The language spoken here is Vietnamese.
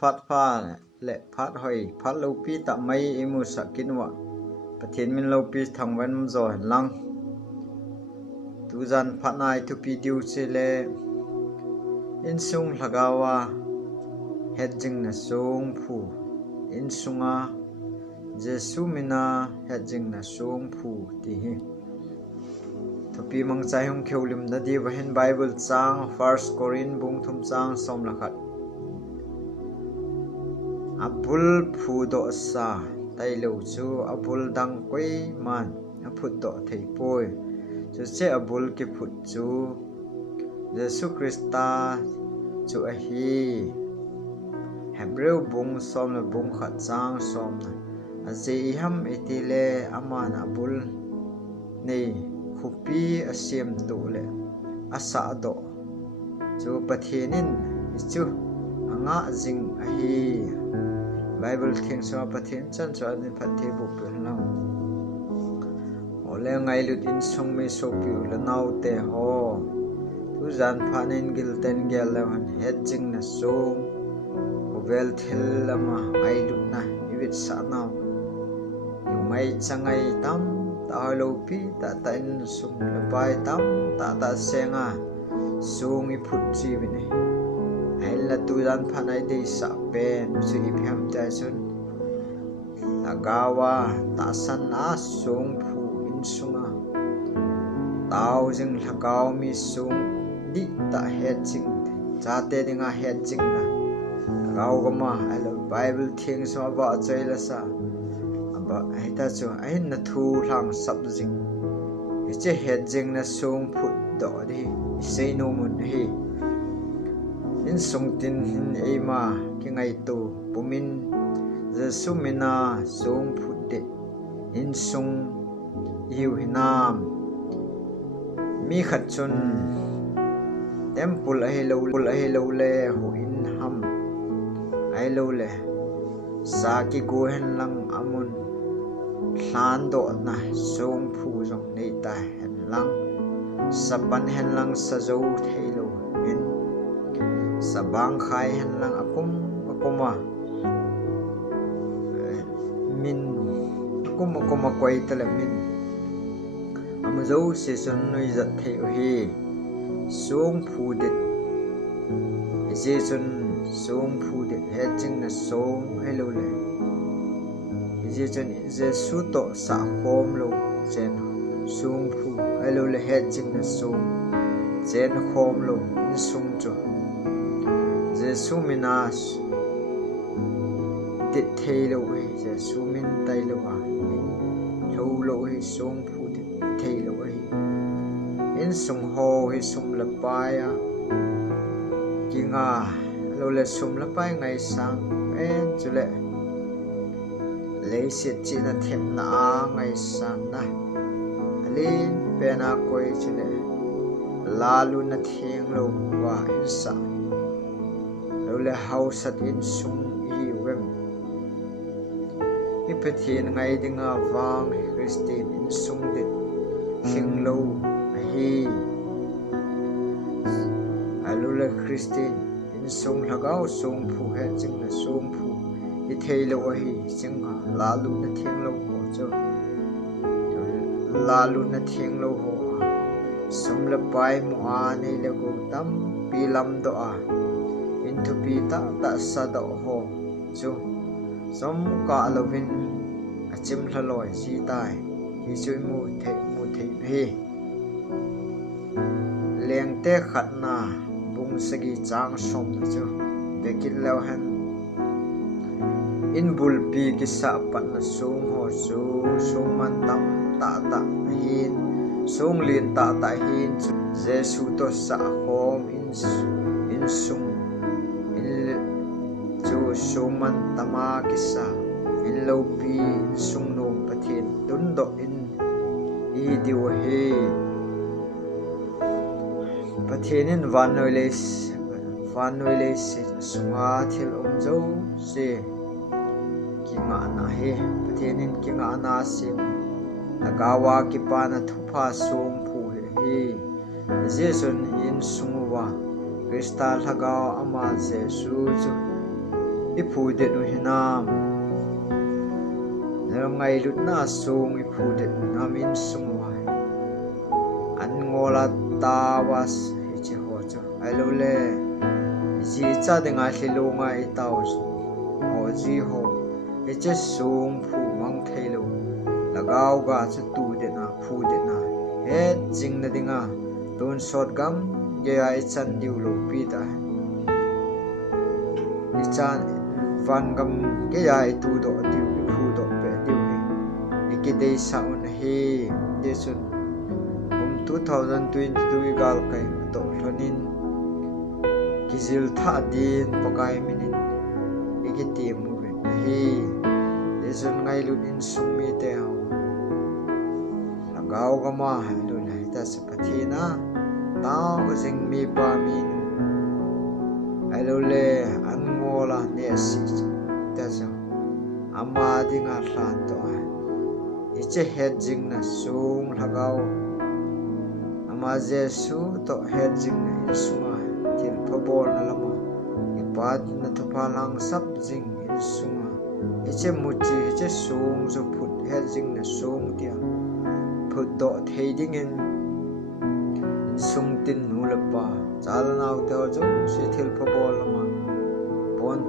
phát pha lệ phát hồi phát lâu pi tạ mấy imu sakin wa pathin min lâu pi thang wen rồi lang tu zan phát nai tu pi diu chile in sung lagawa hedging na sung phu in sunga jesu mina hedging na sung phu ti hi tu pi mang chai hong kheulim na di wahin bible chang 1 Corin bung thum chang som lakhat abul phu do sa tai lo chu abul dang koi man phut do thei poi chu che abul ki phut chu Jesu Christa chu a hi Hebrew bung som na bung khat chang som na a je ham etile aman abul nei khupi asem do le asa do chu pathinin chu anga jing a hi Bible thing so pathin chan cho an phathi bu pe lam ole ngai lut in song me so pi la nau te ho tu zan phanin gil ten gel lawan hedging na so vel thil lama ngai lut na ibit sa naw yu mai changai tam ta lo pi ta ta in sum la pai tam ta senga sung I phut chi bi ne ai la tu zan phanai de sa pen su iphem ta sun agawa ta san na sung phu in sunga tao jing lagaw mi sung di ta hedging cha te dinga hedging na agaw gama alo bible thing so ba chai la sa aba ai ta chu ai na thu hlang sap jing che hedging na sung phu do di sei no mun hi in sung tin hin ema ki ngai tu pumin Jesu mina sung phutte in sung hiu hinam mi khat chun temple a hello le hu in ham ai lo le sa ki go hen lang amun hlan do na sung phu jong nei ta hen lang sapan hen lang sa zo thailo in sabang khai hen lang akuma min akuma kwai tala min amzo se sun noi zat thei hi sung phu dit je sun sung phu dit hedging na song hello le je chun je su to sa khom lo chen sung phu hello le hedging na song chen khom lo in sung chu Jesu minas tit thei lo hi Jesu min tai lo ha lo lo hi sung phu tit thei lo hi in sung ho hi sum la pai a kinga lo le sum la pai ngai sang en chule le sit chi na them na ngai sang na alin pe na koi chule la lu na theng lo wa in sa le house at in sung hi wem ipathin ngai dinga wang Christine in sung dit thing lo hi alula Christine in sung lagaw sung phu he ching na sung phu I thei lo hi chinga la lu na thing lo ho cho la lu na thing lo ho sum la pai mu a nei le go tam pi lam do a into pita ta sa do ho chu som ka lovin achim hlaloi chi tai hi chui mu thei hi leng te khat na bung sagi chang som na chu bekil lo han in bul pi ki sa pan na sung ho chu sung man tam ta hin sung lin ta hin Jesu to sa hom in sung suman tama kisa in lo pi sung no pathin tun do in I diwa he pathin in vanoi le sunga thil zo se kinga na he pathin in kinga na sim nagawa ki pa na thupa sum phu he Jesun in sungwa Krista lagaw ama Jesu chu ipu det nu hinam ngai lut na sung ipu det nam in sung wai an ngola tawas hi che ho cho ai lo le ji cha de nga hlilunga I tau o ji ho hi che sung phu mang thei lo lagau ga chu tu de na phu de na he jing na dinga tun shot gam ge ai chan diu lo pi ta I chan van gam ge ai tu do diu phu do pe diu he ki dei sa un he de sun 2022 gal kai to thonin kizil tha din pakai minin ikiti movie hi lesun ngai lut in sumi te ho lagau gama halu na ita sa pathina tao jing mi pa min alo le an ngola ne si ta sa ama dinga hlan to iche hedging na sung lagau ama jesu to hedging na sunga til pabor na lama ipad na thupalang sap jing in sunga iche muchi iche sung zo phut hedging na sung tia phut do theiding in sung tin nu lapa chalanaw te ho jo si til pabor lama pon